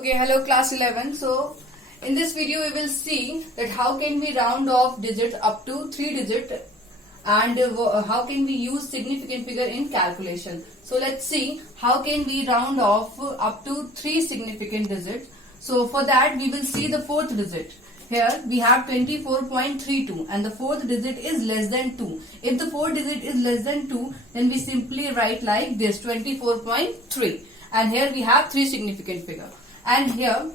Okay, hello class 11. So in this video we will see that how can we round off digits up to 3 digit and how can we use significant figure in calculation. So let's see how can we round off up to 3 significant digits. So for that we will see the fourth digit. Here we have 24.32 and the fourth digit is less than 2. If the fourth digit is less than 2, then we simply write like this 24.3, and here we have 3 significant figure. And here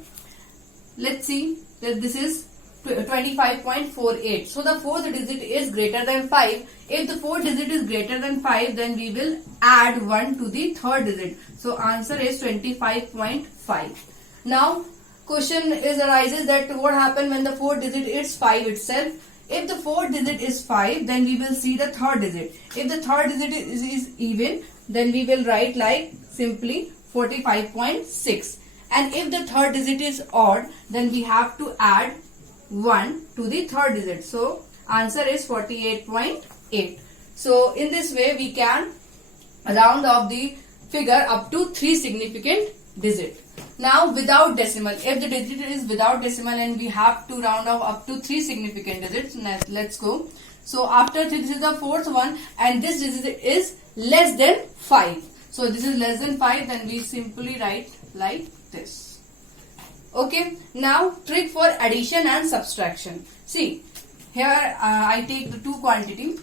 let's see that this is 25.48. So the fourth digit is greater than 5. If the fourth digit is greater than 5, then we will add 1 to the third digit. So answer is 25.5. Now question arises that what happens when the fourth digit is 5 itself. If the fourth digit is 5, then we will see the third digit. If the third digit is even, then we will write like simply 45.6. And if the third digit is odd, then we have to add 1 to the third digit. So answer is 48.8. So in this way we can round off the figure up to 3 significant digits. Now without decimal, if the digit is without decimal and we have to round off up to 3 significant digits, let's go. So after this is the fourth one and this digit is less than 5. So this is less than 5, then we simply write like this. Okay, now trick for addition and subtraction. See, here I take the two quantity.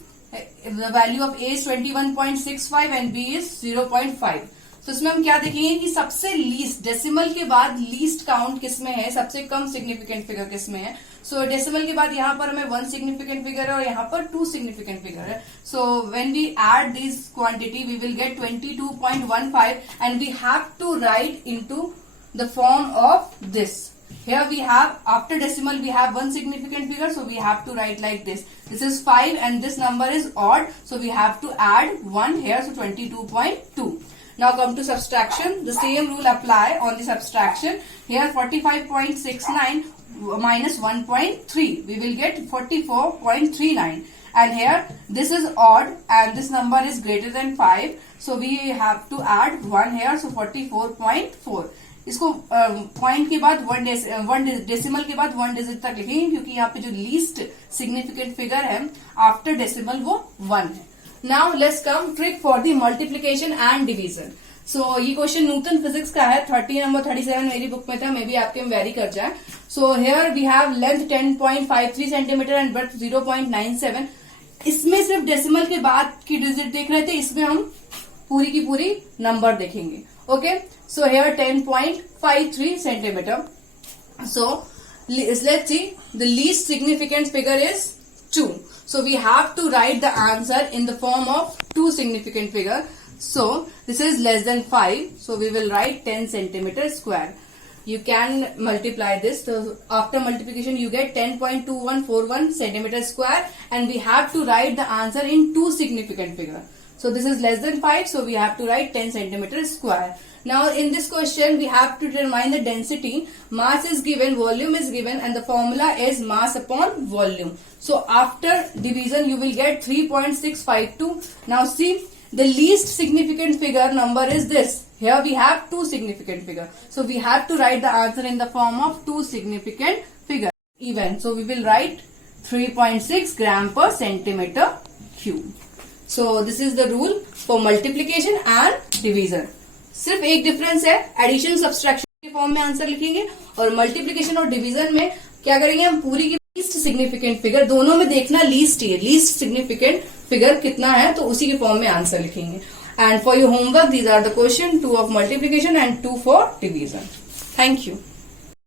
The value of A is 21.65 and B is 0.5. तो इसमें हम क्या देखेंगे कि सबसे least decimal के बाद least count किसमें है, सबसे कम सिग्निफिकेंट फिगर किसमें है. सो डेसिमल के बाद यहाँ पर हमें 1 सिग्निफिकेंट फिगर है और यहाँ पर 2 सिग्निफिकेंट फिगर है. So when we add this quantity we will get 22.15 and we have to write into the form of this. Here we have, after decimal we have 1 significant figure, so we have to write like this. This is 5 and this number is odd, so we have to add 1 here, so 22.2. Now come to subtraction. The same rule apply on the subtraction. Here 45.69 minus 1.3. We will get 44.39. And here this is odd and this number is greater than 5. So we have to add 1 here. So 44.4. इसको point के बाद one decimal के बाद 1 digit तक लिखेंगे क्योंकि यहाँ पे जो लीस्ट सिग्निफिकेंट फिगर है आफ्टर डेसिमल वो 1 है. Now let's come trick for the multiplication and division. So ये क्वेश्चन न्यूटन फिजिक्स का है. 30 नंबर 37 मेरी बुक में था, मे बी आपके में वेरी कर जाए. So here we have length 10.53 centimetre and breadth 0.97. इसमें सिर्फ डेसिमल के बाद की डिजिट देख रहे थे, इसमें हम पूरी की पूरी नंबर देखेंगे. Okay, so here 10.53 centimeter. So let's see, the least significant figure is 2. So we have to write the answer in the form of 2 significant figure. So this is less than 5. So we will write 10 centimeter square. You can multiply this. So after multiplication you get 10.2141 centimeter square and we have to write the answer in 2 significant figure. So this is less than 5, so we have to write 10 centimeter square. Now in this question we have to determine the density. Mass is given, volume is given and the formula is mass upon volume. So after division you will get 3.652. Now see, the least significant figure number is this. Here we have 2 significant figure. So we have to write the answer in the form of 2 significant figure. Even. So we will write 3.6 gram per centimeter cube. So this is the rule for multiplication and division. सिर्फ एक difference है, addition subtraction के form में answer लिखेंगे और multiplication और division में क्या करेंगे, हम पूरी की लीस्ट सिग्निफिकेंट फिगर, दोनों में देखना लीस्ट ही है, लीस्ट सिग्निफिकेंट फिगर कितना है तो उसी के फॉर्म में आंसर लिखेंगे. And for your homework these are the question 2 of multiplication and 2 for division. Thank you.